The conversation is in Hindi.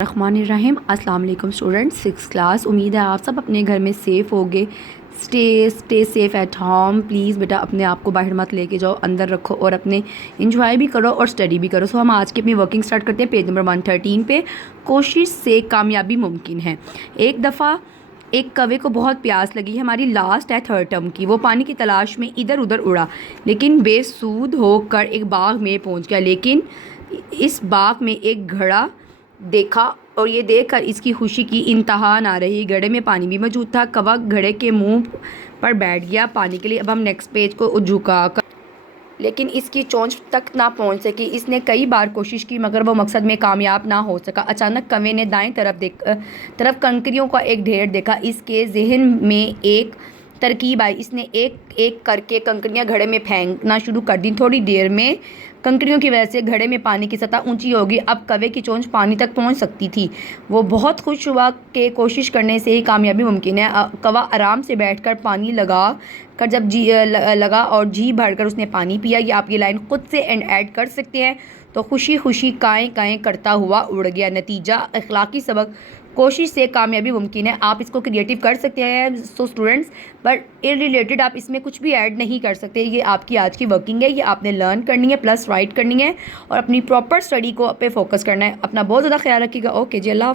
रहमानिर्रहीम। अस्सलाम वालेकुम स्टूडेंट्स, 6th क्लास। उम्मीद है आप सब अपने घर में सेफ़ होगे। Stay safe at home. Please बेटा अपने आप को बाहर मत लेके जाओ, अंदर रखो और अपने इंजॉय भी करो और स्टडी भी करो। सो हम आज की अपनी वर्किंग स्टार्ट करते हैं। पेज नंबर 113 पे कोशिश से कामयाबी मुमकिन है। एक दफ़ा एक कौवे को बहुत प्यास लगी। हमारी लास्ट है 3rd टर्म की। वो पानी की तलाश में इधर उधर उड़ा, लेकिन बेसूद होकर एक बाग में पहुंच गया। लेकिन इस बाग में एक घड़ा देखा और ये देखकर इसकी खुशी की इंतहा ना रही। घड़े में पानी भी मौजूद था। कौवा घड़े के मुंह पर बैठ गया पानी के लिए। अब हम नेक्स्ट पेज को झुका कर, लेकिन इसकी चोंच तक ना पहुंच सकी। इसने कई बार कोशिश की मगर वो मकसद में कामयाब ना हो सका। अचानक कौवे ने दाएं तरफ कंकरियों का एक ढेर देखा। इसके जहन में एक तरकीब आई। इसने एक एक करके कंकरियां घड़े में फेंकना शुरू कर दी। थोड़ी देर में कंकरियों की वजह से घड़े में पानी की सतह ऊंची होगी। अब कौवे की चोंच पानी तक पहुंच सकती थी। वो बहुत खुश हुआ कि कोशिश करने से ही कामयाबी मुमकिन है। कौवा आराम से बैठकर पानी लगा और जी भरकर उसने पानी पिया। ये आप ये लाइन खुद से ऐड कर सकते हैं। तो खुशी खुशी काएँ काएँ करता हुआ उड़ गया। नतीजा अखलाकी सबक, कोशिश से कामयाबी मुमकिन है। आप इसको क्रिएटिव कर सकते हैं सो स्टूडेंट्स, बट इररिलेटेड आप इसमें कुछ भी ऐड नहीं कर सकते। ये आपकी आज की वर्किंग है, ये आपने लर्न करनी है प्लस राइट करनी है और अपनी प्रॉपर स्टडी को पे फोकस करना है। अपना बहुत ज़्यादा ख्याल रखिएगा। ओके जी, अल्लाह।